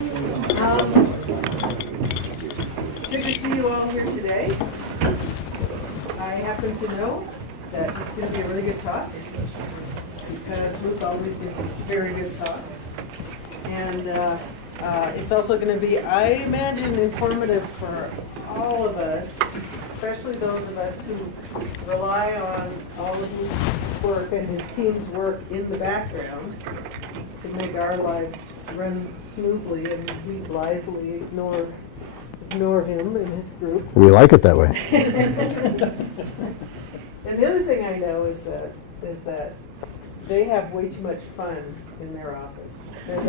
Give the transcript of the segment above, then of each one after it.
Good to see you all here today. I happen to know that it's going to be a really good talk because Luke always gives very good talks. And it's also going to be, I imagine, informative for all of us, especially those of us who rely on all of his work and his team's work in the background to make our lives run smoothly, and we blithely ignore him and his group. We like it that way. And the other thing I know is that they have way too much fun in their office. There's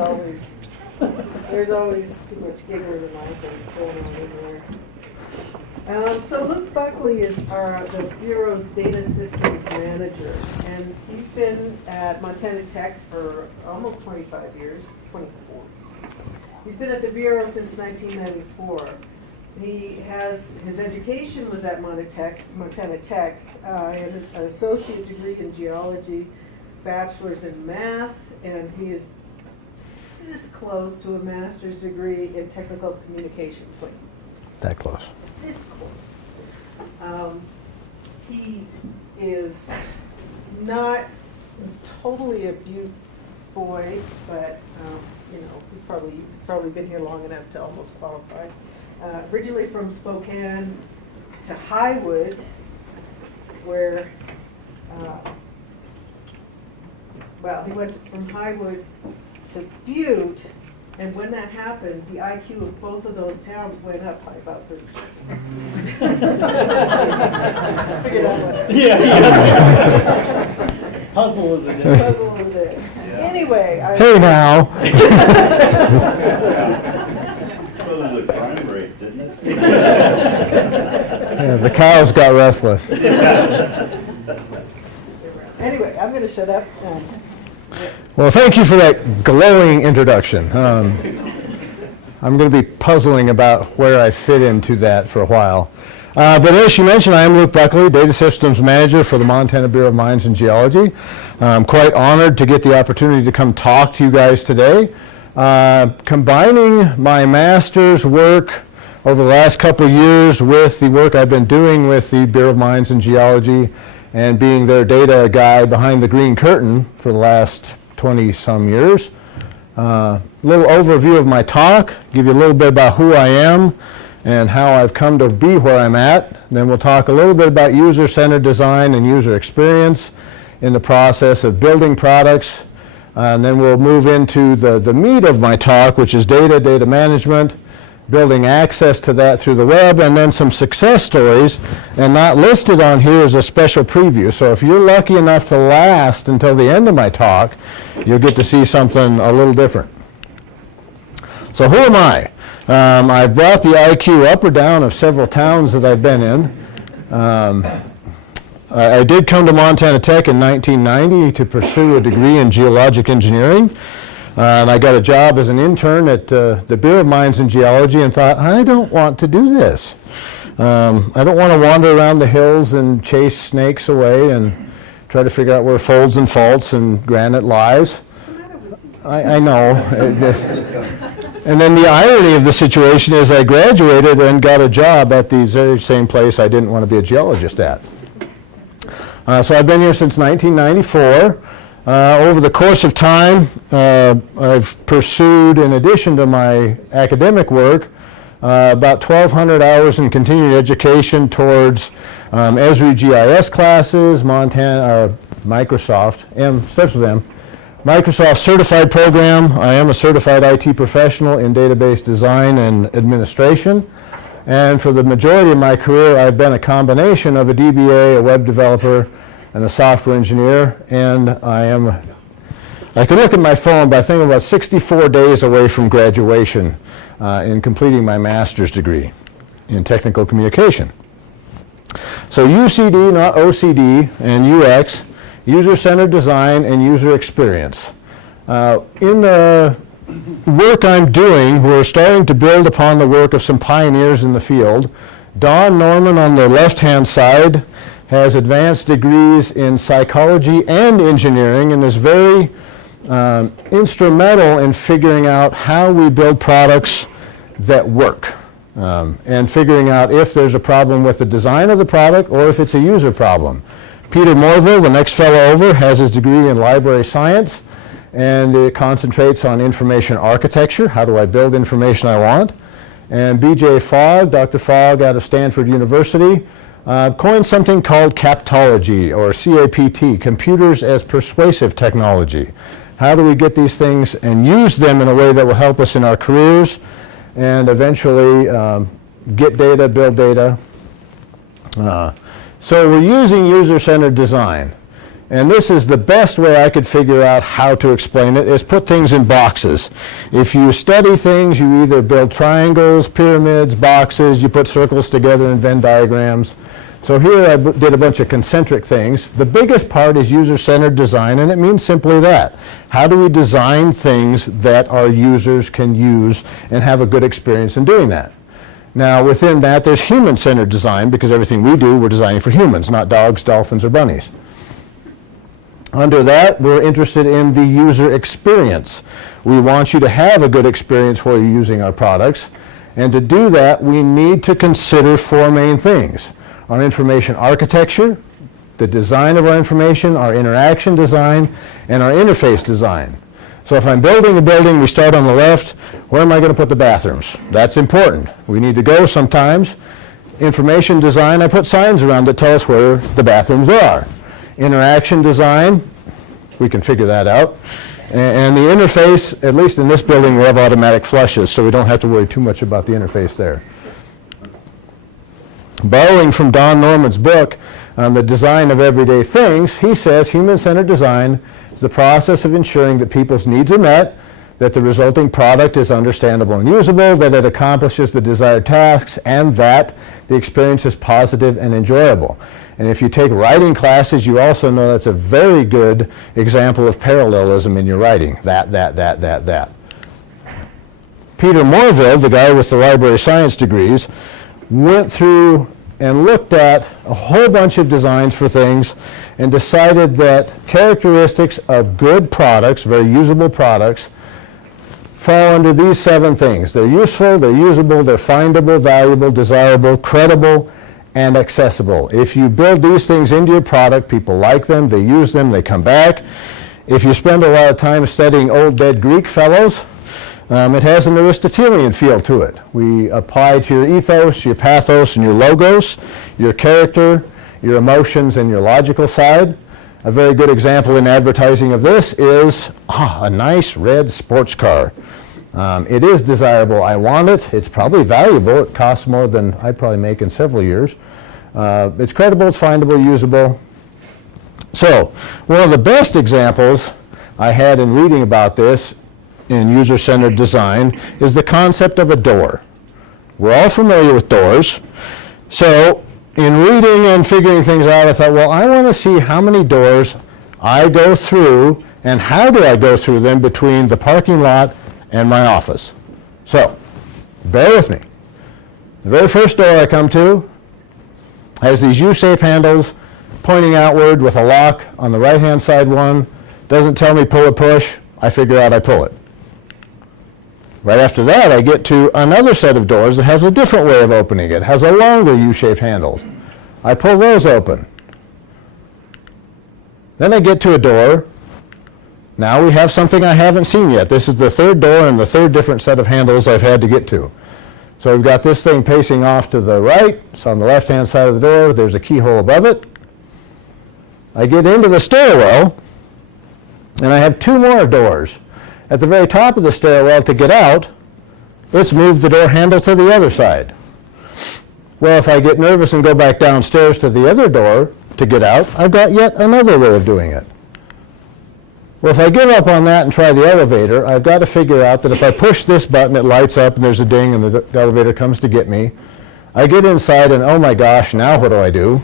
always too much giggling and laughing going on in there. So Luke Buckley is the Bureau's data systems manager, and he's been at Montana Tech for almost 25 years, 24. He's been at the Bureau since 1994. His education was at Montana Tech. He had an associate degree in geology, bachelor's in math, and he is this close to a master's degree in technical communications. Like That close. this close. He is not totally a Butte boy, but he's probably been here long enough to almost qualify. Originally from Spokane to Highwood, where he went from Highwood to Butte, and when that happened, the IQ of both of those towns went up by about 30%. Figured out what. Yeah. Puzzle is a day. Puzzle of the day. Yeah. Anyway. Hey now. So did the crime rate, didn't it? Yeah, the cows got restless. Anyway, I'm going to shut up. Well, thank you for that glowing introduction. I'm going to be puzzling about where I fit into that for a while. But as you mentioned, I am Luke Buckley, Data Systems Manager for the Montana Bureau of Mines and Geology. I'm quite honored to get the opportunity to come talk to you guys today. Combining my master's work over the last couple of years with the work I've been doing with the Bureau of Mines and Geology and being their data guy behind the green curtain for the last 20-some years. A little overview of my talk, give you a little bit about who I am and how I've come to be where I'm at. Then we'll talk a little bit about user-centered design and user experience in the process of building products. And then we'll move into the meat of my talk, which is data management, building access to that through the web, and then some success stories. And not listed on here is a special preview. So if you're lucky enough to last until the end of my talk, you'll get to see something a little different. So who am I? I've brought the IQ up or down of several towns that I've been in. I did come to Montana Tech in 1990 to pursue a degree in geologic engineering. And I got a job as an intern at the Bureau of Mines and Geology and thought, I don't want to do this. I don't want to wander around the hills and chase snakes away and try to figure out where folds and faults and granite lies. I know. And then the irony of the situation is I graduated and got a job at the very same place I didn't want to be a geologist at. So I've been here since 1994. Over the course of time, I've pursued, in addition to my academic work, about 1,200 hours in continuing education towards Esri GIS classes, Microsoft, starts with M, Microsoft Certified Program. I am a certified IT professional in database design and administration. And for the majority of my career, I've been a combination of a DBA, a web developer, and a software engineer. And I can look at my phone, but I think I'm about 64 days away from graduation in completing my master's degree in technical communication. So UCD, not OCD, and UX, user-centered design and user experience. In the work I'm doing, we're starting to build upon the work of some pioneers in the field. Don Norman on the left-hand side has advanced degrees in psychology and engineering and is very instrumental in figuring out how we build products that work, and figuring out if there's a problem with the design of the product or if it's a user problem. Peter Morville, the next fellow over, has his degree in library science, and it concentrates on information architecture. How do I build information I want? And B.J. Fogg, Dr. Fogg out of Stanford University, coined something called CAPTology, or CAPT, Computers as Persuasive Technology. How do we get these things and use them in a way that will help us in our careers and eventually get data, build data. So we're using user-centered design. And this is the best way I could figure out how to explain it, is put things in boxes. If you study things, you either build triangles, pyramids, boxes, you put circles together in Venn diagrams. So here I did a bunch of concentric things. The biggest part is user-centered design, and it means simply that. How do we design things that our users can use and have a good experience in doing that? Now, within that, there's human-centered design, because everything we do, we're designing for humans, not dogs, dolphins, or bunnies. Under that, we're interested in the user experience. We want you to have a good experience while you're using our products. And to do that, we need to consider four main things: our information architecture, the design of our information, our interaction design, and our interface design. So if I'm building a building, we start on the left. Where am I going to put the bathrooms? That's important. We need to go sometimes. Information design, I put signs around that tell us where the bathrooms are. Interaction design, we can figure that out. And the interface, at least in this building, we have automatic flushes, so we don't have to worry too much about the interface there. Borrowing from Don Norman's book on the design of everyday things, he says human-centered design is the process of ensuring that people's needs are met, that the resulting product is understandable and usable, that it accomplishes the desired tasks, and that the experience is positive and enjoyable. And if you take writing classes, you also know that's a very good example of parallelism in your writing. That. Peter Morville, the guy with the library science degrees, went through and looked at a whole bunch of designs for things and decided that characteristics of good products, very usable products, fall under these 7 things. They're useful, they're usable, they're findable, valuable, desirable, credible, and accessible. If you build these things into your product, people like them, they use them, they come back. If you spend a lot of time studying old dead Greek fellows, it has an Aristotelian feel to it. We apply to your ethos, your pathos, and your logos, your character, your emotions, and your logical side. A very good example in advertising of this is a nice red sports car. It is desirable. I want it. It's probably valuable. It costs more than I'd probably make in several years. It's credible, it's findable, usable. So, one of the best examples I had in reading about this in user-centered design is the concept of a door. We're all familiar with doors. So, in reading and figuring things out, I thought, well, I want to see how many doors I go through and how do I go through them between the parking lot and my office. So, bear with me. The very first door I come to has these U-shaped handles pointing outward with a lock on the right-hand side one. Doesn't tell me pull or push. I figure out I pull it. Right after that, I get to another set of doors that has a different way of opening it. Has a longer U-shaped handle. I pull those open. Then I get to a door. Now we have something I haven't seen yet. This is the third door and the third different set of handles I've had to get to. So we've got this thing pacing off to the right. It's on the left-hand side of the door. There's a keyhole above it. I get into the stairwell, and I have 2 more doors. At the very top of the stairwell to get out, it's moved the door handle to the other side. Well, if I get nervous and go back downstairs to the other door to get out, I've got yet another way of doing it. Well, if I give up on that and try the elevator, I've got to figure out that if I push this button, it lights up and there's a ding and the elevator comes to get me. I get inside and, oh my gosh, now what do I do?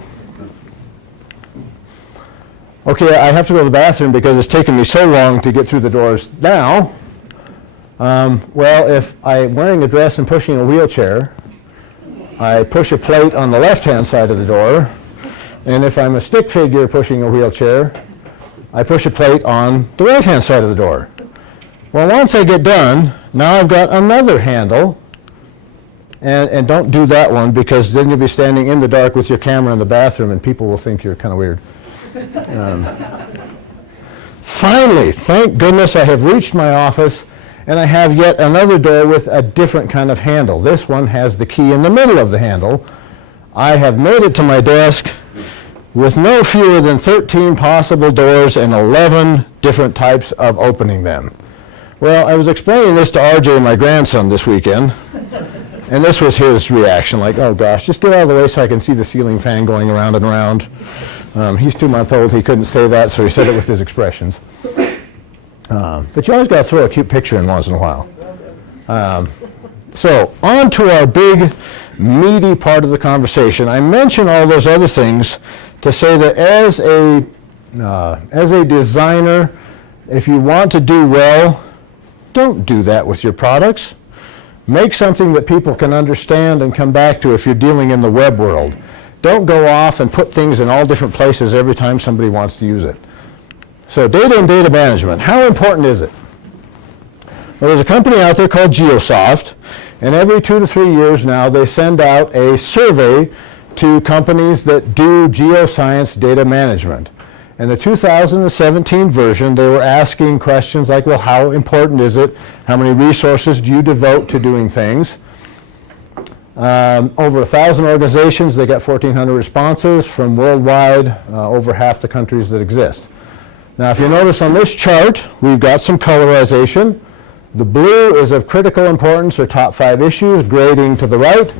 Okay, I have to go to the bathroom because it's taken me so long to get through the doors now. Well, if I'm wearing a dress and pushing a wheelchair, I push a plate on the left-hand side of the door, and if I'm a stick figure pushing a wheelchair, I push a plate on the right-hand side of the door. Well, once I get done, now I've got another handle, and don't do that one because then you'll be standing in the dark with your camera in the bathroom and people will think you're kind of weird. Finally, thank goodness I have reached my office and I have yet another door with a different kind of handle. This one has the key in the middle of the handle. I have made it to my desk with no fewer than 13 possible doors and 11 different types of opening them. Well, I was explaining this to RJ, my grandson, this weekend, and this was his reaction, like, oh gosh, just get out of the way so I can see the ceiling fan going around and around. He's 2 months old, he couldn't say that, so he said it with his expressions. But you always got to throw a cute picture in once in a while. So, on to our big, meaty part of the conversation. I mention all those other things to say that as a designer, if you want to do well, don't do that with your products. Make something that people can understand and come back to if you're dealing in the web world. Don't go off and put things in all different places every time somebody wants to use it. So data and data management, how important is it? Well, there's a company out there called Geosoft, and every 2 to 3 years now they send out a survey to companies that do geoscience data management. In the 2017 version, they were asking questions like, well, how important is it? How many resources do you devote to doing things? Over 1,000 organizations, they got 1,400 responses from worldwide, over half the countries that exist. Now, if you notice on this chart, we've got some colorization. The blue is of critical importance or top 5 issues, grading to the right.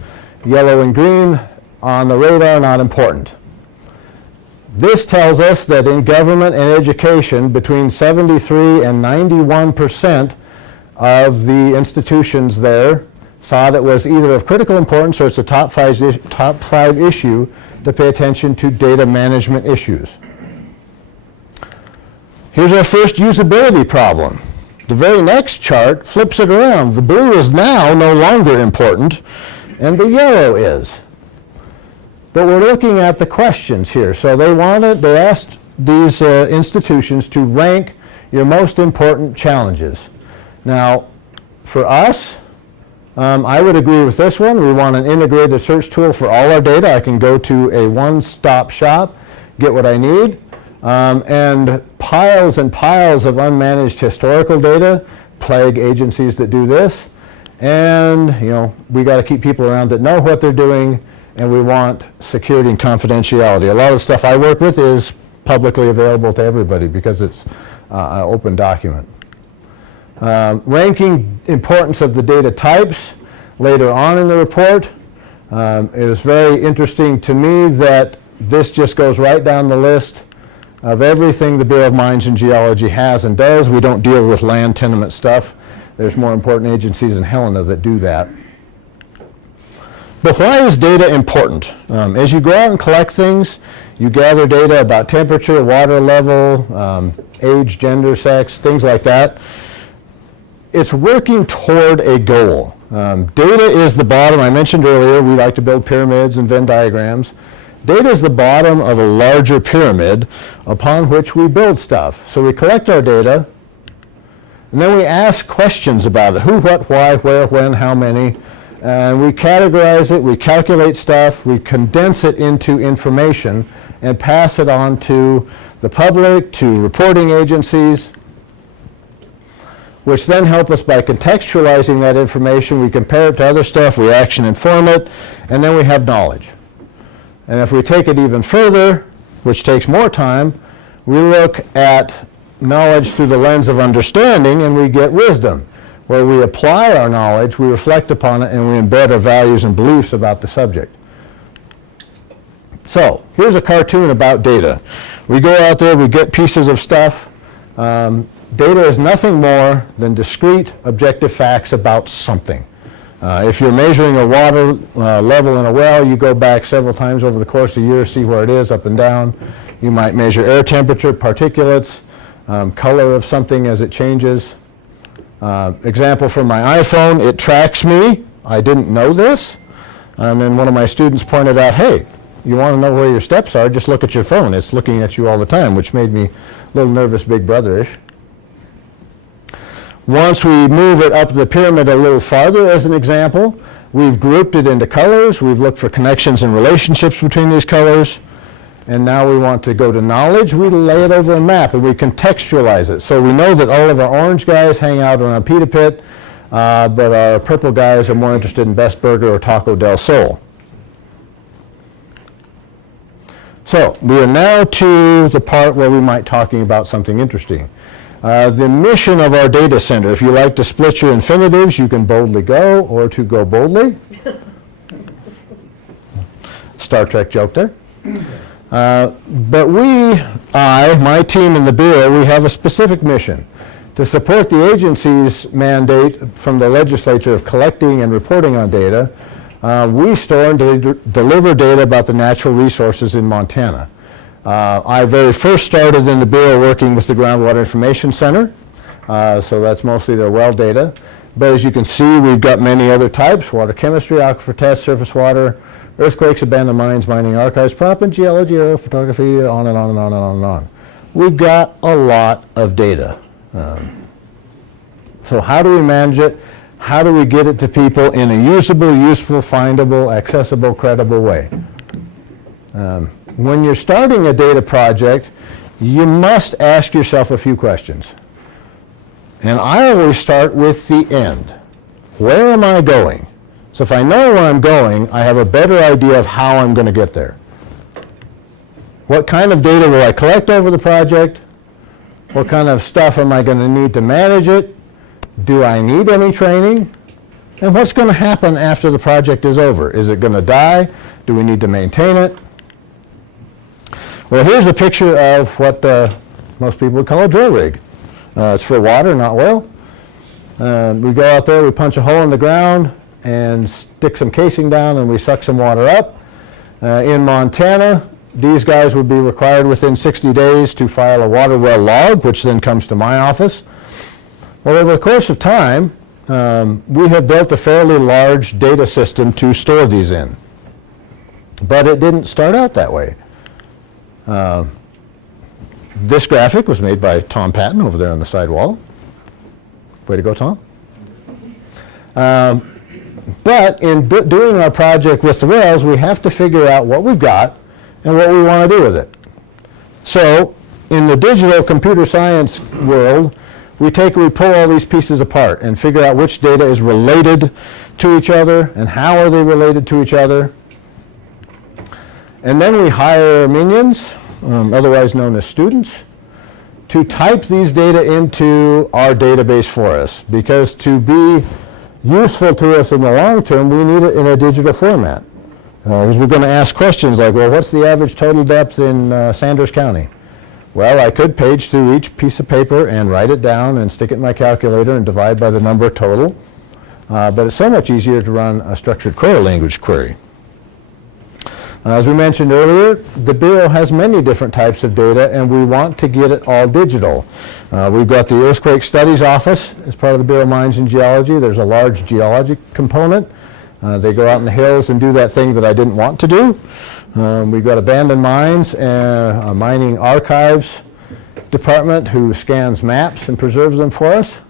Yellow and green on the radar, not important. This tells us that in government and education, between 73 and 91% of the institutions there thought it was either of critical importance or it's a top five issue to pay attention to data management issues. Here's our first usability problem. The very next chart flips it around. The blue is now no longer important, and the yellow is. But we're looking at the questions here. So they asked these institutions to rank your most important challenges. Now, for us, I would agree with this one. We want an integrated search tool for all our data. I can go to a one-stop shop, get what I need, and piles and piles of unmanaged historical data plague agencies that do this. And, we got to keep people around that know what they're doing, and we want security and confidentiality. A lot of the stuff I work with is publicly available to everybody because it's an open document. Ranking importance of the data types later on in the report. It was very interesting to me that this just goes right down the list of everything the Bureau of Mines and Geology has and does. We don't deal with land tenement stuff. There's more important agencies in Helena that do that. But why is data important? As you go out and collect things, you gather data about temperature, water level, age, gender, sex, things like that. It's working toward a goal. Data is the bottom. I mentioned earlier we like to build pyramids and Venn diagrams. Data is the bottom of a larger pyramid upon which we build stuff. So we collect our data, and then we ask questions about it. Who, what, why, where, when, how many. And we categorize it, we calculate stuff, we condense it into information and pass it on to the public, to reporting agencies, which then help us by contextualizing that information. We compare it to other stuff, we action inform it, and then we have knowledge. And if we take it even further, which takes more time, we look at knowledge through the lens of understanding and we get wisdom, where we apply our knowledge, we reflect upon it, and we embed our values and beliefs about the subject. So, here's a cartoon about data. We go out there, we get pieces of stuff. Data is nothing more than discrete, objective facts about something. If you're measuring a water level in a well, you go back several times over the course of a year, see where it is, up and down. You might measure air temperature, particulates, color of something as it changes. Example from my iPhone, it tracks me. I didn't know this. And then one of my students pointed out, hey, you want to know where your steps are, just look at your phone. It's looking at you all the time, which made me a little nervous Big Brother-ish. Once we move it up the pyramid a little farther, as an example, we've grouped it into colors. We've looked for connections and relationships between these colors. And now we want to go to knowledge. We lay it over a map and we contextualize it. So we know that all of our orange guys hang out around Pita Pit, but our purple guys are more interested in Best Burger or Taco del Sol. So we are now to the part where we might talking about something interesting. The mission of our data center. If you like to split your infinitives, you can boldly go, or to go boldly. Star Trek joke there. But my team in the Bureau, we have a specific mission to support the agency's mandate from the legislature of collecting and reporting on data. We store and deliver data about the natural resources in Montana. I very first started in the Bureau working with the Groundwater Information Center, so that's mostly their well data. But as you can see, we've got many other types: water chemistry, aquifer tests, surface water, earthquakes, abandoned mines, mining archives, prop and geology, aerial photography, on and on and on and on and on. We've got a lot of data. So how do we manage it? How do we get it to people in a usable, useful, findable, accessible, credible way? When you're starting a data project, you must ask yourself a few questions. And I always start with the end. Where am I going? So if I know where I'm going, I have a better idea of how I'm going to get there. What kind of data will I collect over the project? What kind of stuff am I going to need to manage it? Do I need any training? And what's going to happen after the project is over? Is it going to die? Do we need to maintain it? Well, here's a picture of what most people would call a drill rig. It's for water, not oil. We go out there, we punch a hole in the ground and stick some casing down, and we suck some water up. In Montana, these guys would be required within 60 days to file a water well log, which then comes to my office. Well, over the course of time, we have built a fairly large data system to store these in. But it didn't start out that way. This graphic was made by Tom Patton over there on the side wall. Way to go, Tom. But in doing our project with the wells, we have to figure out what we've got and what we want to do with it. So in the digital computer science world, we pull all these pieces apart and figure out which data is related to each other and how are they related to each other. And then we hire minions, otherwise known as students, to type these data into our database for us. Because to be useful to us in the long term, we need it in a digital format. Because we're going to ask questions like, well, what's the average total depth in Sanders County? Well, I could page through each piece of paper and write it down and stick it in my calculator and divide by the number total. But it's so much easier to run a structured query language query. As we mentioned earlier, the Bureau has many different types of data, and we want to get it all digital. We've got the Earthquake Studies Office as part of the Bureau of Mines and Geology. There's a large geologic component. They go out in the hills and do that thing that I didn't want to do. We've got abandoned mines and a mining archives department who scans maps and preserves them for us.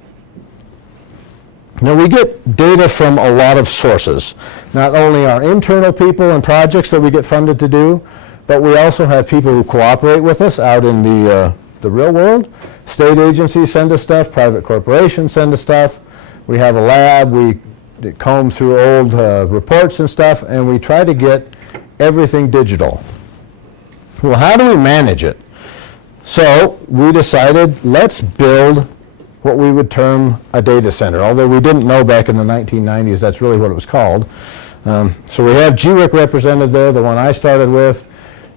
Now, we get data from a lot of sources. Not only our internal people and projects that we get funded to do, but we also have people who cooperate with us out in the real world. State agencies send us stuff, private corporations send us stuff. We have a lab, we comb through old reports and stuff, and we try to get everything digital. Well, how do we manage it? So we decided, let's build what we would term a data center, although we didn't know back in the 1990s that's really what it was called. So we have GWIC represented there, the one I started with.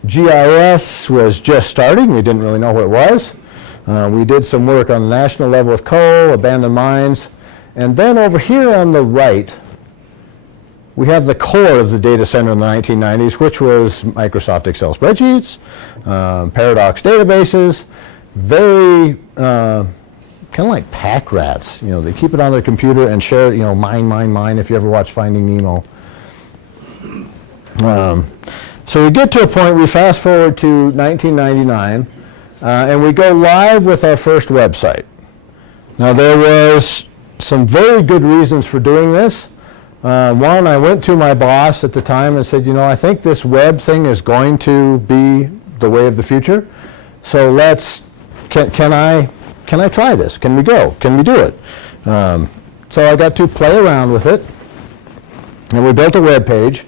GIS was just starting. We didn't really know what it was. We did some work on the national level with coal, abandoned mines. And then over here on the right, we have the core of the data center in the 1990s, which was Microsoft Excel spreadsheets, Paradox databases, very kind of like pack rats. You know, they keep it on their computer and share, mine, if you ever watch Finding Nemo. So we get to a point, we fast forward to 1999, and we go live with our first website. Now there was some very good reasons for doing this. One, I went to my boss at the time and said, I think this web thing is going to be the way of the future. So can I try this? Can we go? Can we do it? So I got to play around with it, and we built a web page.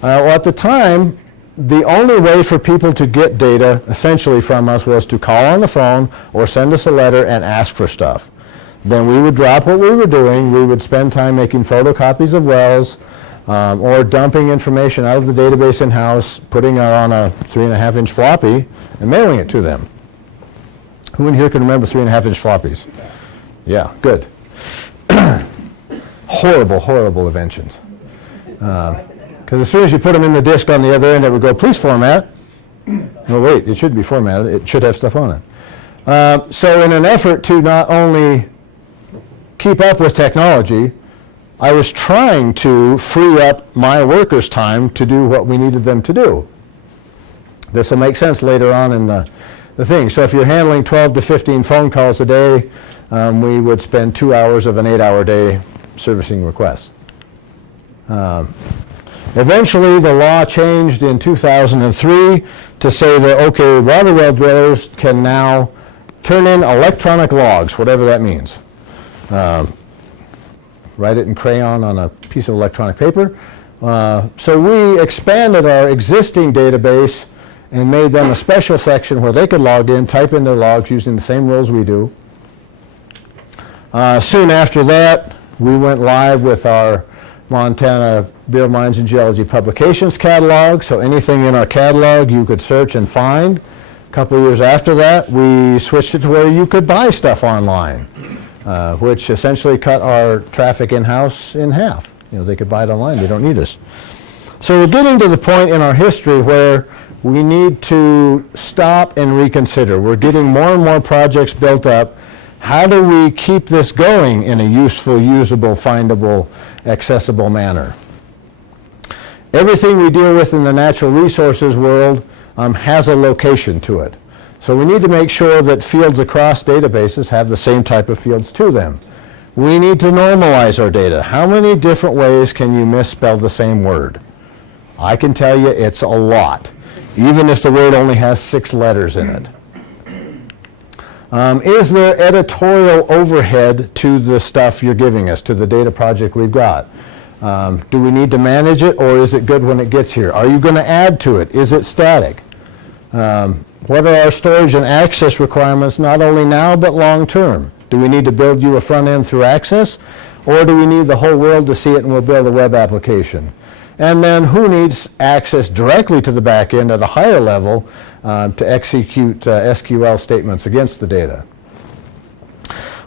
Well, at the time, the only way for people to get data essentially from us was to call on the phone or send us a letter and ask for stuff. Then we would drop what we were doing. We would spend time making photocopies of wells or dumping information out of the database in-house, putting it on a 3.5-inch floppy and mailing it to them. Who in here can remember 3.5-inch floppies? Yeah, good. Horrible, horrible inventions. Because as soon as you put them in the disk on the other end, it would go, please format. No, wait, it shouldn't be formatted. It should have stuff on it. So in an effort to not only keep up with technology, I was trying to free up my workers' time to do what we needed them to do. This will make sense later on in the thing. So if you're handling 12 to 15 phone calls a day, we would spend 2 hours of an 8-hour day servicing requests. Eventually, the law changed in 2003 to say that, okay, water well drillers can now turn in electronic logs, whatever that means. Write it in crayon on a piece of electronic paper. So we expanded our existing database and made them a special section where they could log in, type in their logs using the same rules we do. Soon after that, we went live with our Montana Bureau of Mines and Geology publications catalog, so anything in our catalog you could search and find. A couple of years after that, we switched it to where you could buy stuff online, which essentially cut our traffic in-house in half. They could buy it online, they don't need us. So we're getting to the point in our history where we need to stop and reconsider. We're getting more and more projects built up. How do we keep this going in a useful, usable, findable, accessible manner? Everything we deal with in the natural resources world has a location to it. So we need to make sure that fields across databases have the same type of fields to them. We need to normalize our data. How many different ways can you misspell the same word? I can tell you it's a lot, even if the word only has 6 letters in it. Is there editorial overhead to the stuff you're giving us, to the data project we've got? Do we need to manage it, or is it good when it gets here? Are you going to add to it? Is it static? What are our storage and access requirements, not only now but long term? Do we need to build you a front end through access, or do we need the whole world to see it and we'll build a web application? And then who needs access directly to the back end at a higher level to execute SQL statements against the data?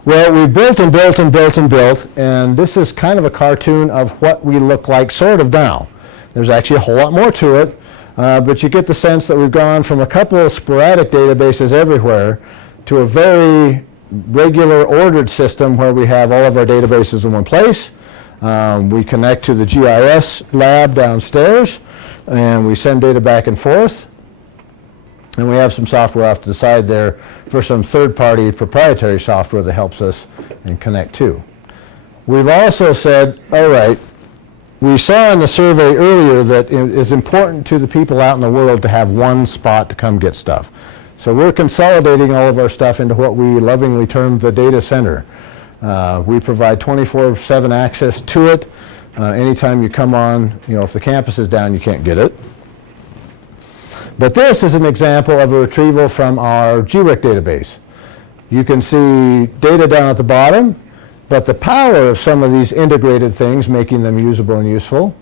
Well, we've built and built and built and built, and this is kind of a cartoon of what we look like sort of now. There's actually a whole lot more to it, but you get the sense that we've gone from a couple of sporadic databases everywhere to a very regular ordered system where we have all of our databases in one place. We connect to the GIS lab downstairs, and we send data back and forth. And we have some software off to the side there for some third-party proprietary software that helps us and connect to. We've also said, all right, we saw in the survey earlier that it is important to the people out in the world to have one spot to come get stuff. So we're consolidating all of our stuff into what we lovingly term the data center. We provide 24/7 access to it. Anytime you come on, if the campus is down, you can't get it. But this is an example of a retrieval from our GWIC database. You can see data down at the bottom, but the power of some of these integrated things, making them usable and useful,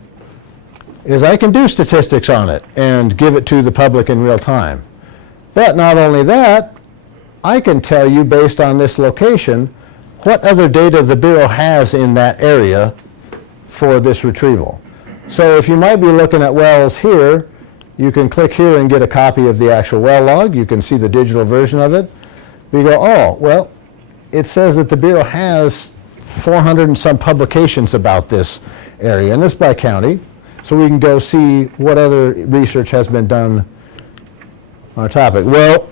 is I can do statistics on it and give it to the public in real time. But not only that, I can tell you based on this location what other data the Bureau has in that area for this retrieval. So if you might be looking at wells here, you can click here and get a copy of the actual well log. You can see the digital version of it. You go, oh, well, it says that the Bureau has 400 and some publications about this area, and it's by county. so we can go see what other research has been done on our topic. Well,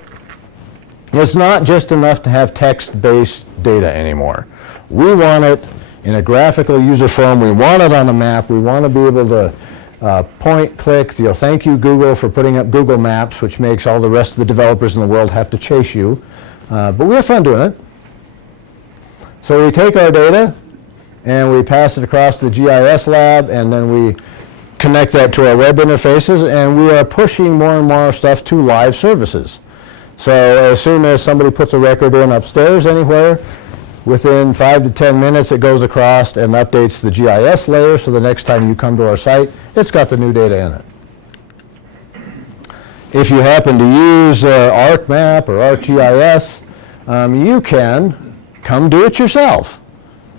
it's not just enough to have text-based data anymore. We want it in a graphical user form. We want it on a map. We want to be able to point, click. Thank you, Google, for putting up Google Maps, which makes all the rest of the developers in the world have to chase you. But we have fun doing it. So we take our data and we pass it across the GIS lab, and then we connect that to our web interfaces, and we are pushing more and more stuff to live services. So as soon as somebody puts a record in upstairs anywhere, within 5 to 10 minutes it goes across and updates the GIS layer, so the next time you come to our site, it's got the new data in it. If you happen to use ArcMap or ArcGIS, you can come do it yourself.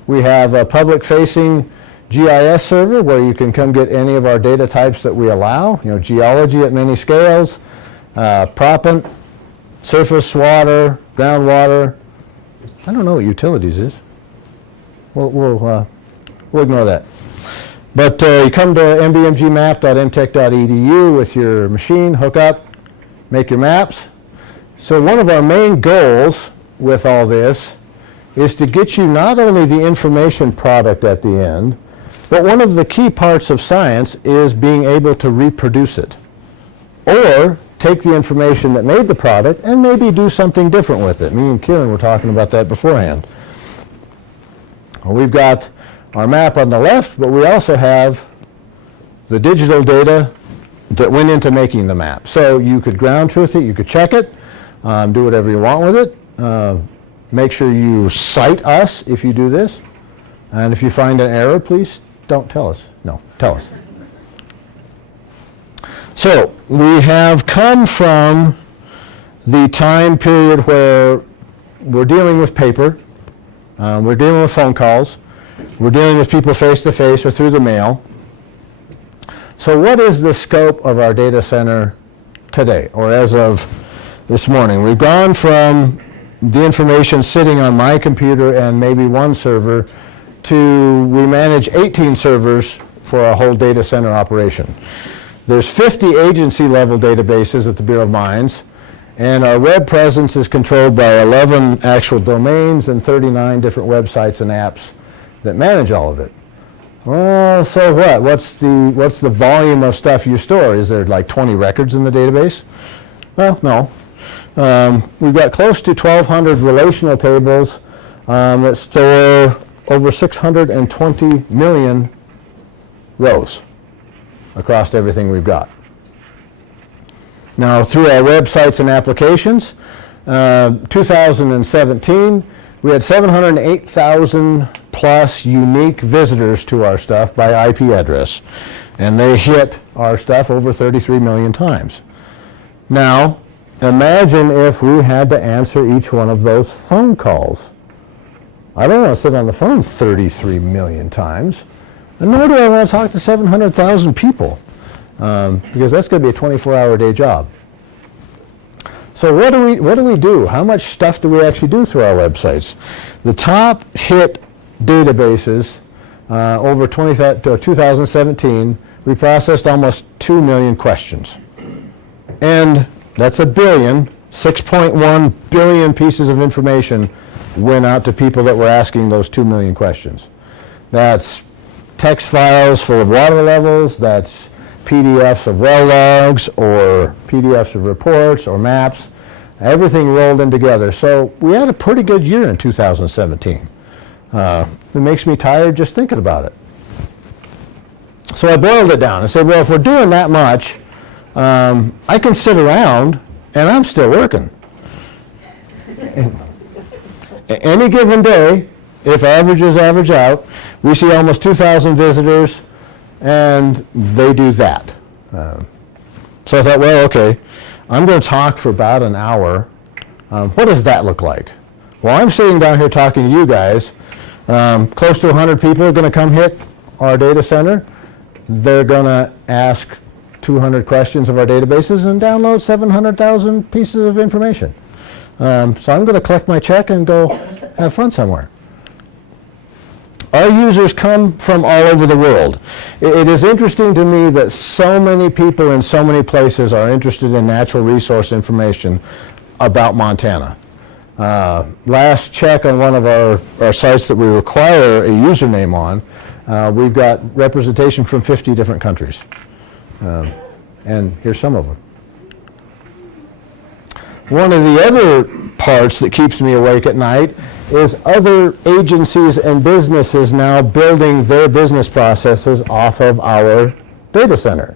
We have a public-facing GIS server where you can come get any of our data types that we allow, geology at many scales, proppant, surface water, groundwater. I don't know what utilities is. We'll ignore that. But you come to mbmgmap.mtech.edu with your machine, hook up, make your maps. So one of our main goals with all this is to get you not only the information product at the end, but one of the key parts of science is being able to reproduce it. Or take the information that made the product and maybe do something different with it. Me and Kieran were talking about that beforehand. Well, we've got our map on the left, but we also have the digital data that went into making the map. So you could ground truth it, you could check it, do whatever you want with it. Make sure you cite us if you do this. And if you find an error, please don't tell us. No, tell us. So we have come from the time period where we're dealing with paper, we're dealing with phone calls, we're dealing with people face-to-face or through the mail. So what is the scope of our data center today, or as of this morning? We've gone from the information sitting on my computer and maybe one server to we manage 18 servers for a whole data center operation. There's 50 agency-level databases at the Bureau of Mines, and our web presence is controlled by 11 actual domains and 39 different websites and apps that manage all of it. Well, so what? What's the volume of stuff you store? Is there like 20 records in the database? Well, no. We've got close to 1,200 relational tables that store over 620 million rows across everything we've got. Now, through our websites and applications, 2017, we had 708,000 plus unique visitors to our stuff by IP address, and they hit our stuff over 33 million times. Now, imagine if we had to answer each one of those phone calls. I don't want to sit on the phone 33 million times, and nor do I want to talk to 700,000 people, because that's going to be a 24-hour day job. So what do we do? How much stuff do we actually do through our websites? The top hit databases over 2017, we processed almost 2 million questions. And that's a billion, 6.1 billion pieces of information went out to people that were asking those 2 million questions. That's text files full of water levels, that's PDFs of well logs or PDFs of reports or maps, everything rolled in together. So we had a pretty good year in 2017. It makes me tired just thinking about it. So I boiled it down and said, well, if we're doing that much, I can sit around and I'm still working. Any given day, if averages average out, we see almost 2,000 visitors, and they do that. So I thought, well, okay, I'm going to talk for about an hour. What does that look like? Well, I'm sitting down here talking to you guys. Close to 100 people are going to come hit our data center. They're going to ask 200 questions of our databases and download 700,000 pieces of information. So I'm going to collect my check and go have fun somewhere. our users come from all over the world. It is interesting to me that so many people in so many places are interested in natural resource information about Montana. Last check on one of our sites that we require a username on, we've got representation from 50 different countries. And here's some of them. One of the other parts that keeps me awake at night is other agencies and businesses now building their business processes off of our data center.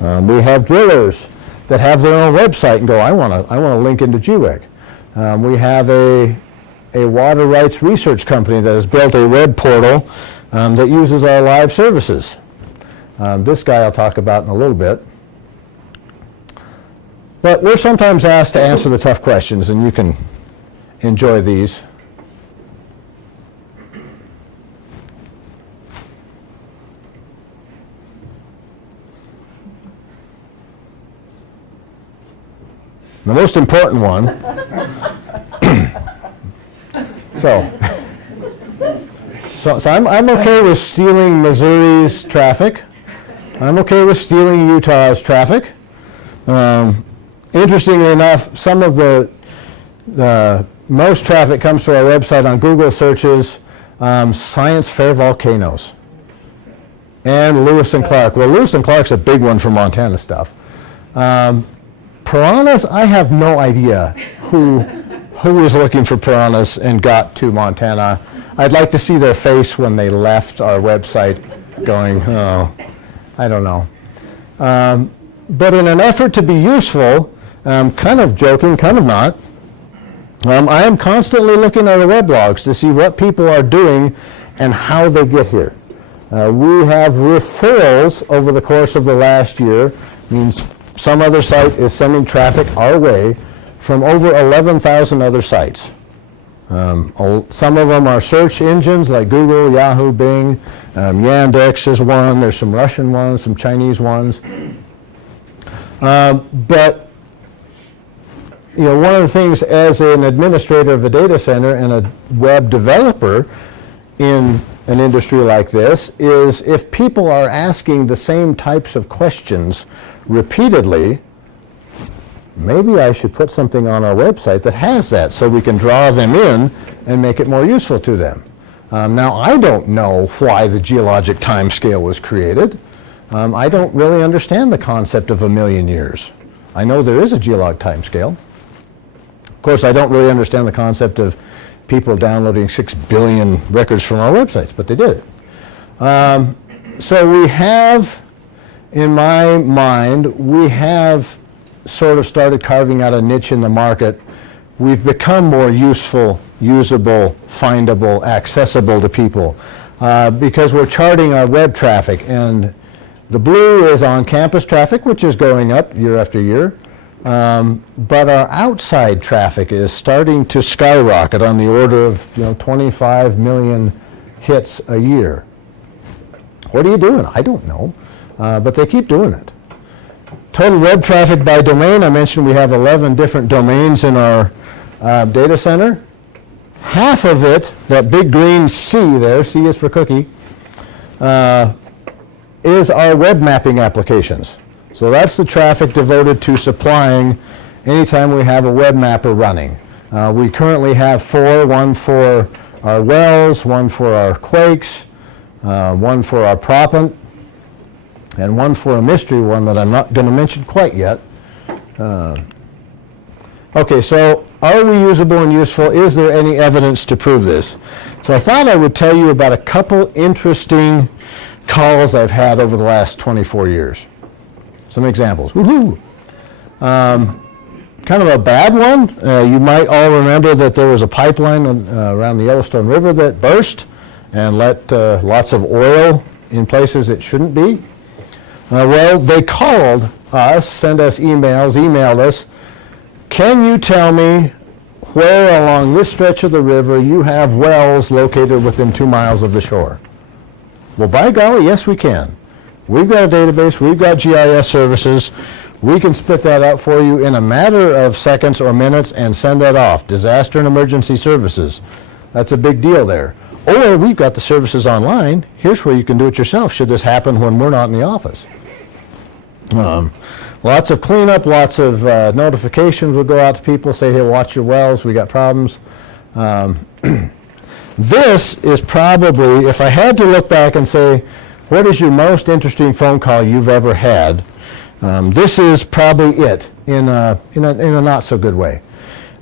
We have drillers that have their own website and go, I want to link into GWIC. We have a water rights research company that has built a web portal that uses our live services. This guy I'll talk about in a little bit. But we're sometimes asked to answer the tough questions, and you can enjoy these. The most important one. So I'm okay with stealing Missouri's traffic. I'm okay with stealing Utah's traffic. Interestingly enough, some of the most traffic comes to our website on Google searches, science fair volcanoes, and Lewis and Clark. Well, Lewis and Clark's a big one for Montana stuff. Piranhas, I have no idea who was looking for piranhas and got to Montana. I'd like to see their face when they left our website going, oh, I don't know. But in an effort to be useful, kind of joking, kind of not, I am constantly looking at our weblogs to see what people are doing and how they get here. We have referrals over the course of the last year, means some other site is sending traffic our way from over 11,000 other sites. Some of them are search engines like Google, Yahoo, Bing. Yandex is one. There's some Russian ones, some Chinese ones. But you know, one of the things as an administrator of a data center and a web developer in an industry like this is if people are asking the same types of questions repeatedly, maybe I should put something on our website that has that so we can draw them in and make it more useful to them. Now, I don't know why the geologic time scale was created. I don't really understand the concept of 1,000,000 years. I know there is a geologic time scale. Of course, I don't really understand the concept of people downloading 6 billion records from our websites, but they did it. So we have, in my mind, we have sort of started carving out a niche in the market. We've become more useful, usable, findable, accessible to people because we're charting our web traffic. And the blue is on-campus traffic, which is going up year after year. But our outside traffic is starting to skyrocket on the order of 25 million hits a year. What are you doing? I don't know. But they keep doing it. Total web traffic by domain, I mentioned we have 11 different domains in our data center. Half of it, that big green C there, C is for cookie, is our web mapping applications. So that's the traffic devoted to supplying anytime we have a web mapper running. We currently have 4, one for our wells, one for our quakes, one for our proppant, and one for a mystery one that I'm not going to mention quite yet. Okay, so are we usable and useful? Is there any evidence to prove this? So I thought I would tell you about a couple interesting calls I've had over the last 24 years. Some examples. Woohoo! Kind of a bad one. You might all remember that there was a pipeline around the Yellowstone River that burst and let lots of oil in places it shouldn't be. Well, they called us, sent us emails, emailed us. Can you tell me where along this stretch of the river you have wells located within 2 miles of the shore? Well, by golly, yes, we can. We've got a database, we've got GIS services. We can spit that out for you in a matter of seconds or minutes and send that off. Disaster and emergency services. That's a big deal there. Or we've got the services online. Here's where you can do it yourself should this happen when we're not in the office. Lots of cleanup, lots of notifications will go out to people, say, hey, watch your wells, we got problems. This is probably, if I had to look back and say, what is your most interesting phone call you've ever had? This is probably it in a not so good way.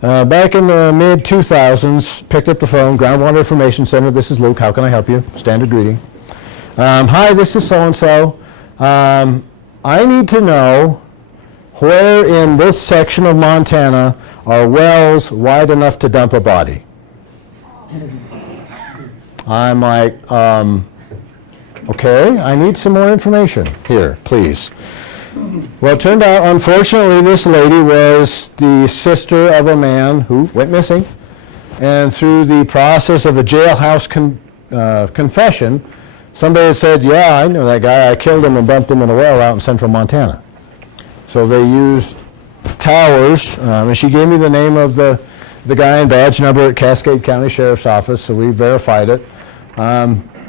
Back in the mid-2000s, picked up the phone, Groundwater Information Center, this is Luke, how can I help you? Standard greeting. Hi, this is so-and-so. I need to know where in this section of Montana are wells wide enough to dump a body. I'm like, okay, I need some more information here, please. Well, it turned out, unfortunately, this lady was the sister of a man who went missing, and through the process of a jailhouse confession, somebody had said, yeah, I know that guy, I killed him and dumped him in a well out in central Montana. So they used towers, and she gave me the name of the guy and badge number at Cascade County Sheriff's Office, so we verified it.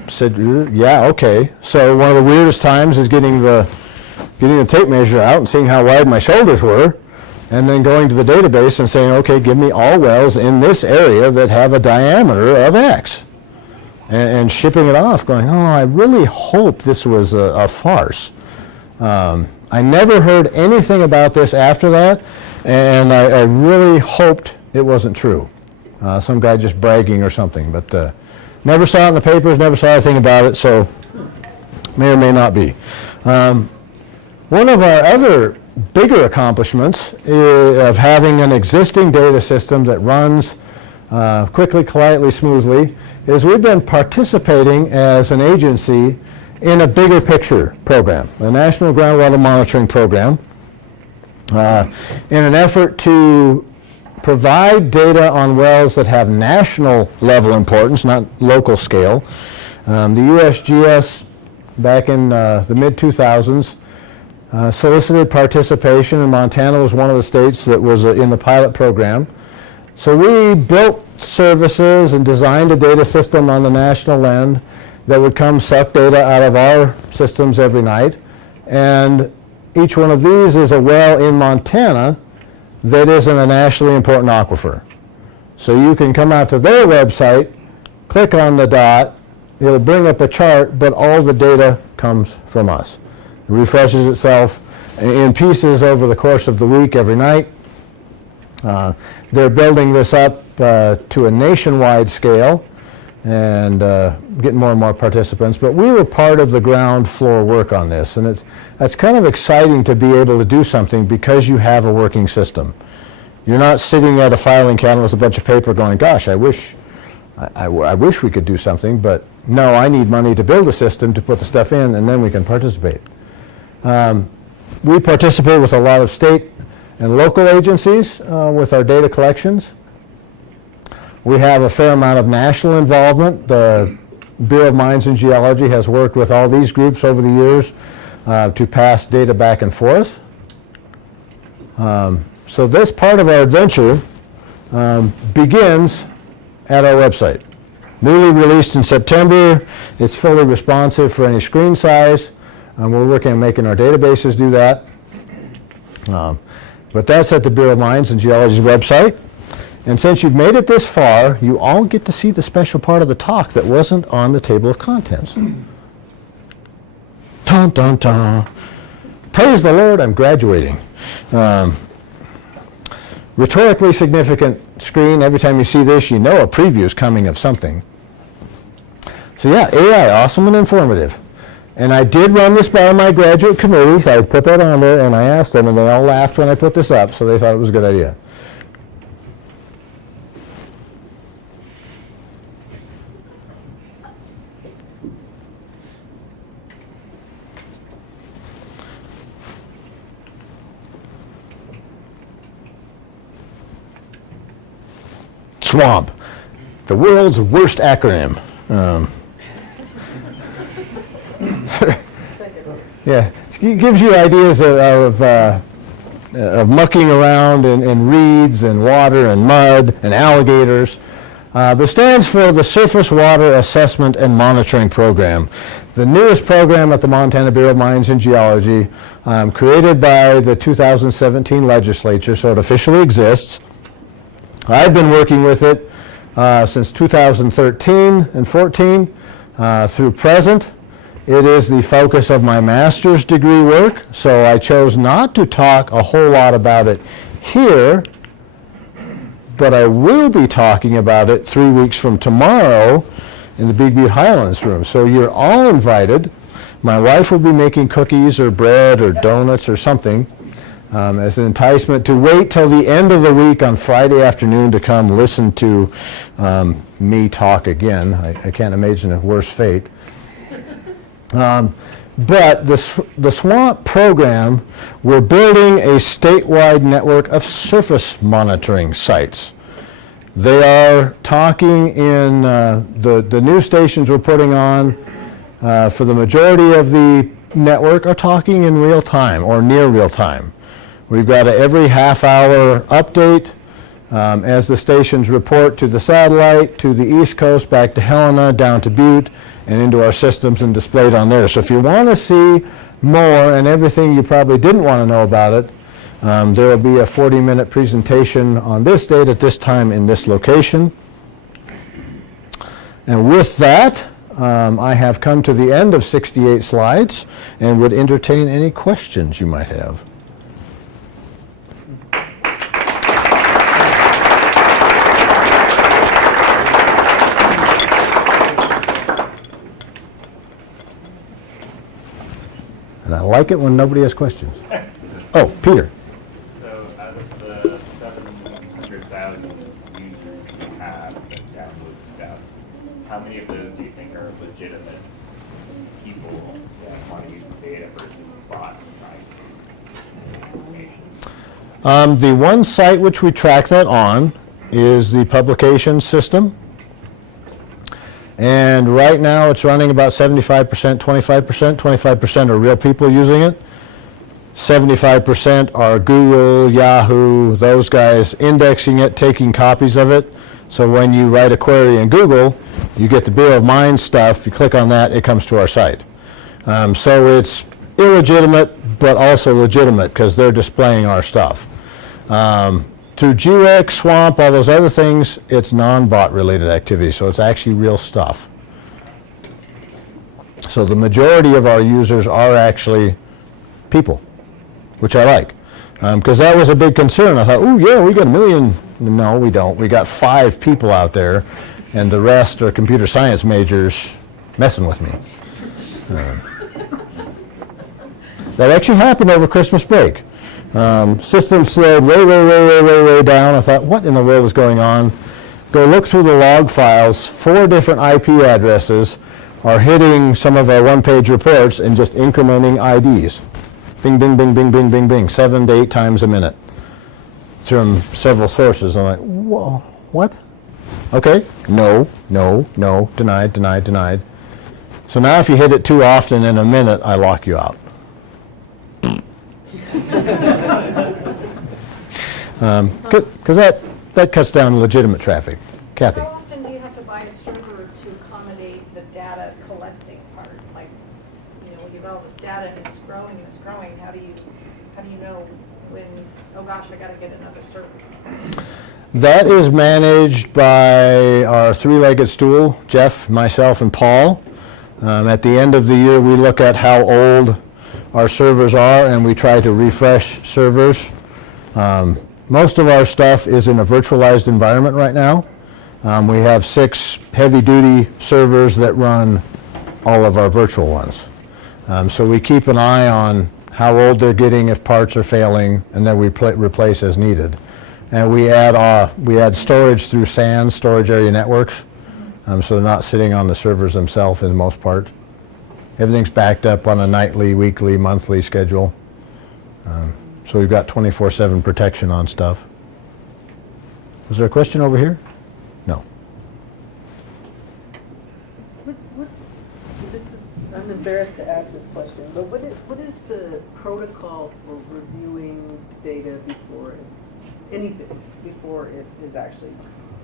Said, yeah, okay. So one of the weirdest times is getting the tape measure out and seeing how wide my shoulders were, and then going to the database and saying, okay, give me all wells in this area that have a diameter of X. And shipping it off, going, oh, I really hope this was a farce. I never heard anything about this after that, and I really hoped it wasn't true. Some guy just bragging or something, but never saw it in the papers, never saw anything about it, so may or may not be. One of our other bigger accomplishments of having an existing data system that runs quickly, quietly, smoothly, is we've been participating as an agency in a bigger picture program, a National Groundwater Monitoring Program, in an effort to provide data on wells that have national level importance, not local scale. The USGS, back in the mid-2000s, solicited participation, and Montana was one of the states that was in the pilot program. So we built services and designed a data system on the national end that would come suck data out of our systems every night. And each one of these is a well in Montana that is in a nationally important aquifer. So you can come out to their website, click on the dot, it'll bring up a chart, but all the data comes from us. It refreshes itself in pieces over the course of the week every night. They're building this up to a nationwide scale and getting more and more participants. But we were part of the ground floor work on this, and it's kind of exciting to be able to do something because you have a working system. You're not sitting at a filing cabinet with a bunch of paper going, gosh, I wish we could do something, but no, I need money to build a system to put the stuff in, and then we can participate. We participate with a lot of state and local agencies with our data collections. We have a fair amount of national involvement. The Bureau of Mines and Geology has worked with all these groups over the years to pass data back and forth. So this part of our adventure begins at our website. Newly released in September, it's fully responsive for any screen size. We're working on making our databases do that. But that's at the Bureau of Mines and Geology's website. And since you've made it this far, you all get to see the special part of the talk that wasn't on the table of contents. Dun, dun, dun. Praise the Lord, I'm graduating. Rhetorically significant screen. Every time you see this, you know a preview is coming of something. So yeah, AI, awesome and informative. And I did run this by my graduate committee. I put that on there, and I asked them, and they all laughed when I put this up, so they thought it was a good idea. SWAMP, the world's worst acronym. Yeah, it gives you ideas of mucking around in reeds and water and mud and alligators. but stands for the Surface Water Assessment and Monitoring Program. The newest program at the Montana Bureau of Mines and Geology, created by the 2017 legislature, so it officially exists. I've been working with it since 2013 and 14 through present. It is the focus of my master's degree work, so I chose not to talk a whole lot about it here, but I will be talking about it 3 weeks from tomorrow in the Big Butte Highlands room. So you're all invited. My wife will be making cookies or bread or donuts or something as an enticement to wait till the end of the week on Friday afternoon to come listen to me talk again. I can't imagine a worse fate. But the SWAMP program, we're building a statewide network of surface monitoring sites. They are talking in the news stations we're putting on for the majority of the network are talking in real time or near real time. We've got an every half-hour update as the stations report to the satellite, to the East Coast, back to Helena, down to Butte, and into our systems and displayed on there. So if you want to see more and everything you probably didn't want to know about it, there will be a 40-minute presentation on this date at this time in this location. And with that, I have come to the end of 68 slides and would entertain any questions you might have. And I like it when nobody has questions. Oh, Peter. So out of the 700,000 users you have that download stuff, how many of those do you think are legitimate people that want to use the data versus bots trying to use information? The one site which we track that on is the publication system. And right now it's running about 75%, 25%. 25% are real people using it. 75% are Google, Yahoo, those guys indexing it, taking copies of it. So when you write a query in Google, you get the Bureau of Mines stuff, you click on that, it comes to our site. So it's illegitimate, but also legitimate because they're displaying our stuff. Through GREC, SWAMP, all those other things, it's non-bot related activity, so it's actually real stuff. So the majority of our users are actually people, which I like, because that was a big concern. I thought, oh yeah, we got 1 million. No, we don't. We got 5 people out there, and the rest are computer science majors messing with me. That actually happened over Christmas break. System slowed way down. I thought, what in the world is going on? Go look through the log files. 4 different IP addresses are hitting some of our one-page reports and just incrementing IDs. Bing, bing, bing, bing, bing, bing, bing, 7 to 8 times a minute from several sources. I'm like, whoa, what? Okay, no, denied, denied, denied. So now if you hit it too often in a minute, I lock you out. Because that cuts down legitimate traffic. Kathy? How often do you have to buy a server to accommodate the data collecting part? Like, you know, when you have all this data and it's growing, how do you know when, oh gosh, I gotta get another server? That is managed by our 3-legged stool, Jeff, myself, and Paul. At the end of the year, we look at how old our servers are, and we try to refresh servers. Most of our stuff is in a virtualized environment right now. We have 6 heavy-duty servers that run all of our virtual ones. So we keep an eye on how old they're getting, if parts are failing, and then we replace as needed. And we add storage through SAN, storage area networks, so they're not sitting on the servers themselves in the most part. Everything's backed up on a nightly, weekly, monthly schedule. So we've got 24/7 protection on stuff. Was there a question over here? No. I'm embarrassed to ask this question, but what is the protocol for reviewing data before it is actually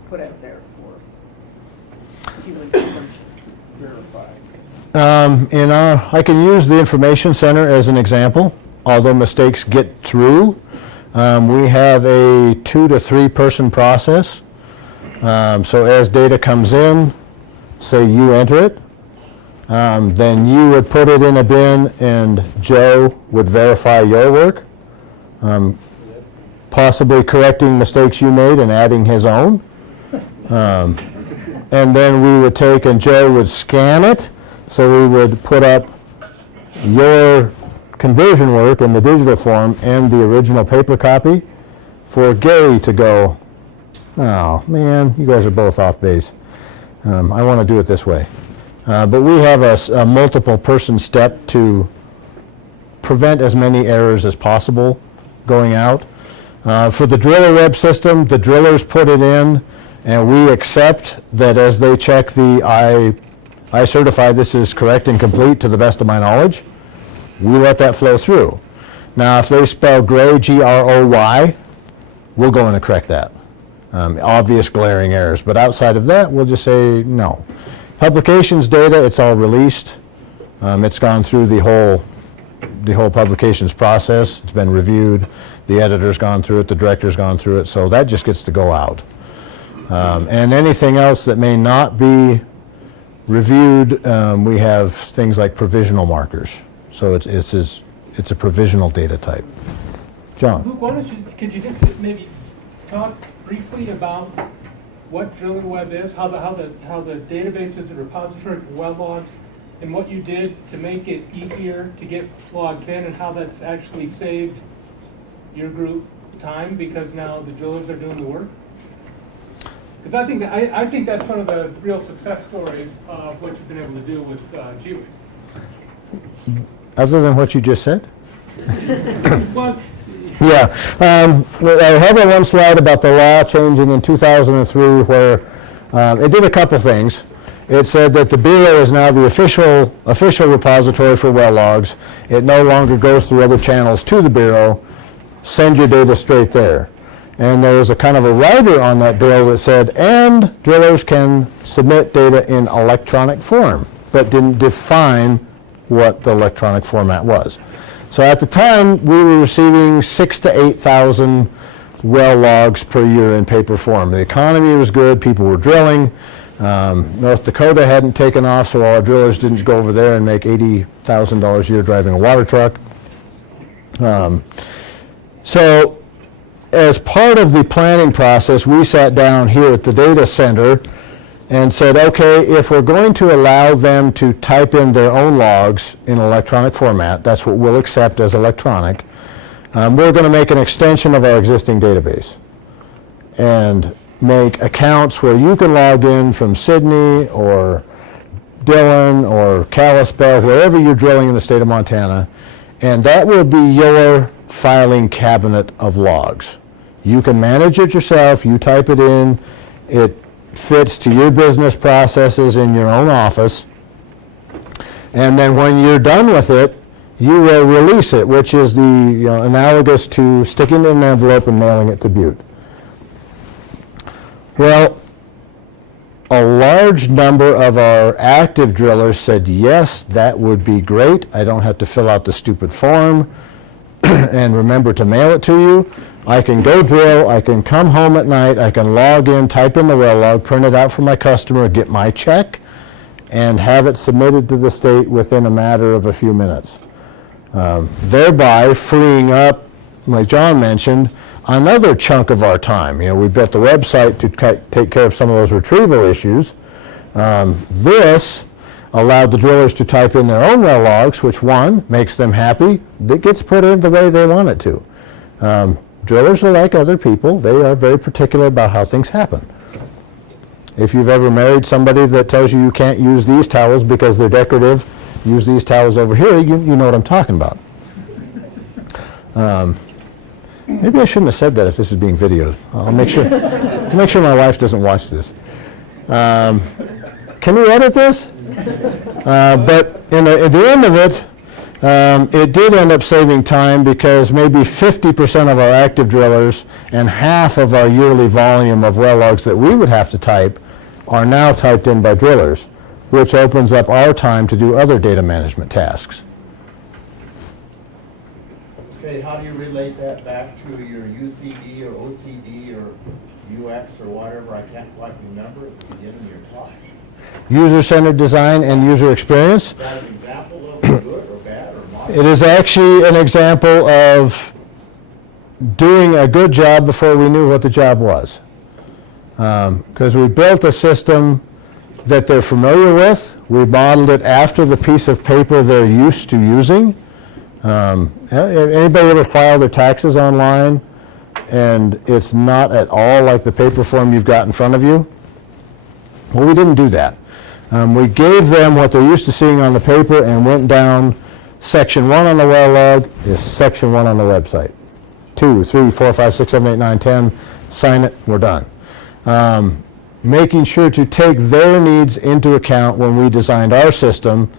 put out there for Human consumption verified. I can use the information center as an example. Although mistakes get through, we have a 2 to 3 person process. So as data comes in, say you enter it, then you would put it in a bin and Joe would verify your work, possibly correcting mistakes you made and adding his own. And then we would take and Joe would scan it, so we would put up your conversion work in the digital form and the original paper copy for Gary to go, oh man, you guys are both off base. I want to do it this way. But we have a multiple person step to prevent as many errors as possible going out. For the driller web system, the drillers put it in and we accept that as they check I certify this is correct and complete to the best of my knowledge. We let that flow through. Now, if they spell gray, G-R-O-Y, we'll go in and correct that. Obvious glaring errors. But outside of that, we'll just say no. Publications data, it's all released. It's gone through the whole publications process. It's been reviewed. The editor's gone through it. The director's gone through it. So that just gets to go out. And anything else that may not be reviewed, we have things like provisional markers. So it's a provisional data type. John? Luke, could you just maybe talk briefly about what DrillerWeb is, how the database is a repository for well logs, and what you did to make it easier to get logs in, and how that's actually saved your group time because now the drillers are doing the work? Because I think that's one of the real success stories of what you've been able to do with GWIC. Other than what you just said? Well, Yeah. I have one slide about the law changing in 2003 where it did a couple things. It said that the Bureau is now the official repository for well logs. It no longer goes through other channels to the Bureau. Send your data straight there. And there was a kind of a rider on that bill that said, and drillers can submit data in electronic form, but didn't define what the electronic format was. So at the time, we were receiving 6,000 to 8,000 well logs per year in paper form. The economy was good, people were drilling. North Dakota hadn't taken off, so all our drillers didn't go over there and make $80,000 a year driving a water truck. So as part of the planning process, we sat down here at the data center and said, okay, if we're going to allow them to type in their own logs in electronic format, that's what we'll accept as electronic, we're going to make an extension of our existing database and make accounts where you can log in from Sydney or Dillon or Kalispell, wherever you're drilling in the state of Montana, and that will be your filing cabinet of logs. You can manage it yourself, you type it in, it fits to your business processes in your own office, and then when you're done with it, you will release it, which is the analogous to sticking it in an envelope and mailing it to Butte. Well, a large number of our active drillers said, yes, that would be great. I don't have to fill out the stupid form and remember to mail it to you. I can go drill, I can come home at night, I can log in, type in the well log, print it out for my customer, get my check, and have it submitted to the state within a matter of a few minutes. Thereby freeing up, like John mentioned, another chunk of our time. We built the website to take care of some of those retrieval issues. This allowed the drillers to type in their own well logs, which one, makes them happy. It gets put in the way they want it to. Drillers are like other people. They are very particular about how things happen. If you've ever married somebody that tells you you can't use these towels because they're decorative, use these towels over here, you know what I'm talking about. Maybe I shouldn't have said that if this is being videoed. I'll make sure my wife doesn't watch this. Can we edit this? But at the end of it, it did end up saving time because maybe 50% of our active drillers and half of our yearly volume of well logs that we would have to type are now typed in by drillers, which opens up our time to do other data management tasks. Okay, how do you relate that back to your UCD or OCD or UX or whatever? I can't quite remember at the beginning of your talk. User-centered design and user experience. Is that an example of good or bad or not? It is actually an example of doing a good job before we knew what the job was. Because we built a system that they're familiar with. We modeled it after the piece of paper they're used to using. Anybody ever file their taxes online and it's not at all like the paper form you've got in front of you? Well, we didn't do that. We gave them what they're used to seeing on the paper and went down section 1 on the well log is section 1 on the website. 2, 3, 4, 5, 6, 7, 8, 9, 10, sign it, we're done. Making sure to take their needs into account when we designed our system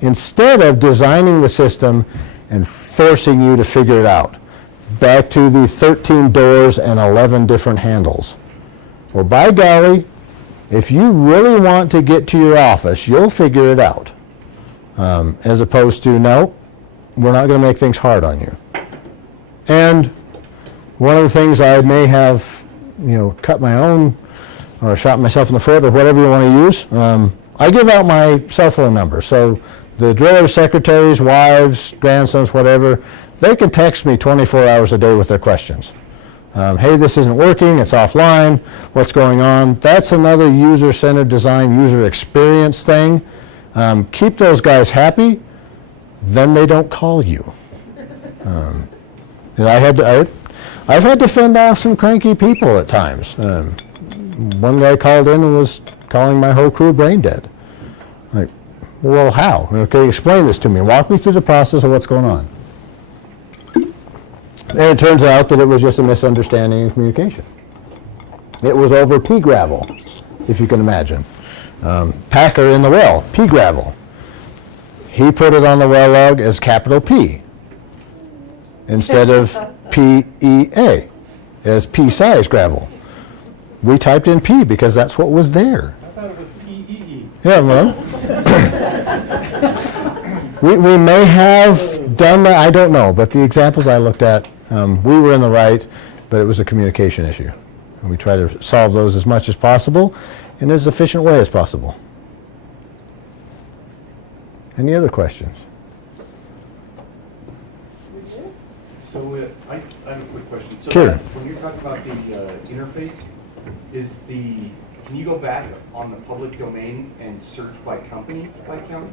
instead of designing the system and forcing you to figure it out. Back to the 13 doors and 11 different handles. Well, by golly, if you really want to get to your office, you'll figure it out. As opposed to, no, we're not going to make things hard on you. And one of the things I may have, cut my own or shot myself in the foot or whatever you want to use, I give out my cell phone number. So the drillers, secretaries, wives, grandsons, whatever, they can text me 24 hours a day with their questions. Hey, this isn't working, it's offline, what's going on? That's another user-centered design, user experience thing. Keep those guys happy, then they don't call you. I've had to fend off some cranky people at times. One guy called in and was calling my whole crew brain dead. Like, well, how? Okay, explain this to me. Walk me through the process of what's going on. And it turns out that it was just a misunderstanding in communication. It was over pea gravel, if you can imagine. Packer in the well, pea gravel. He put it on the well log as capital P instead of PEA, as pea-size gravel. We typed in P because that's what was there. I thought it was PEE. Yeah, well, we may have done that, I don't know, but the examples I looked at, we were in the right, but it was a communication issue. And we try to solve those as much as possible in as efficient way as possible. Any other questions? So I have a quick question. So Sure. when you're talking about the interface, can you go back on the public domain and search by company, by county?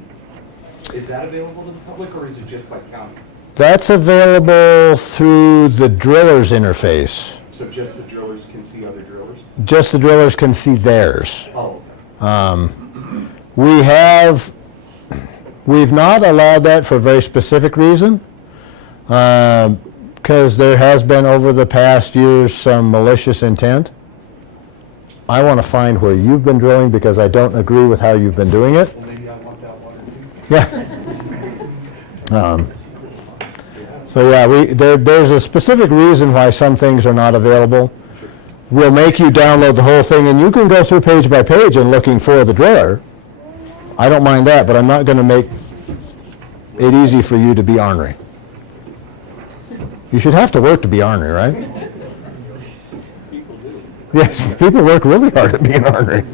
Is that available to the public or is it just by county? That's available through the drillers interface. So just the drillers can see other drillers? Just the drillers can see theirs. Oh, We've not allowed that for a very specific reason, because there has been over the past years some malicious intent. I want to find where you've been drilling because I don't agree with how you've been doing it. well, maybe I want that water too. Yeah. So yeah, there's a specific reason why some things are not available. We'll make you download the whole thing, and you can go through page by page and looking for the driller. I don't mind that, but I'm not going to make it easy for you to be ornery. You should have to work to be ornery, right? People do. Yes, people work really hard at being ornery.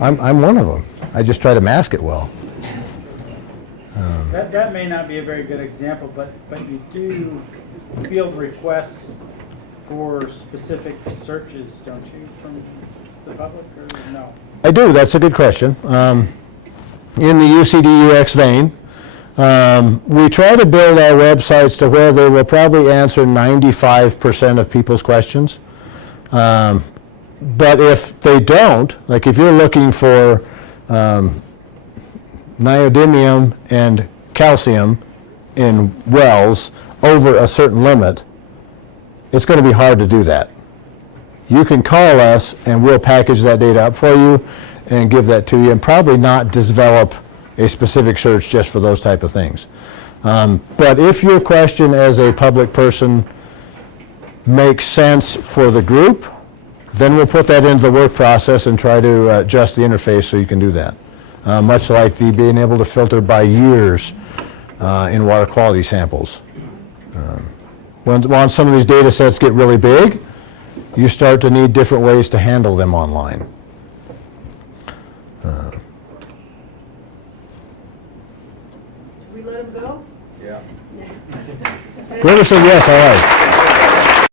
I'm one of them. I just try to mask it well. That may not be a very good example, but you do field requests for specific searches, don't you, from the public, or no? I do, that's a good question. In the UCD UX vein, we try to build our websites to where they will probably answer 95% of people's questions. But if they don't, like if you're looking for neodymium and calcium in wells over a certain limit, it's going to be hard to do that. You can call us and we'll package that data up for you and give that to you, and probably not develop a specific search just for those type of things. But if your question as a public person makes sense for the group, then we'll put that into the work process and try to adjust the interface so you can do that. Much like the being able to filter by years in water quality samples. Once some of these data sets get really big, you start to need different ways to handle them online. Should we let him go? Yeah. Whoever said yes, all right.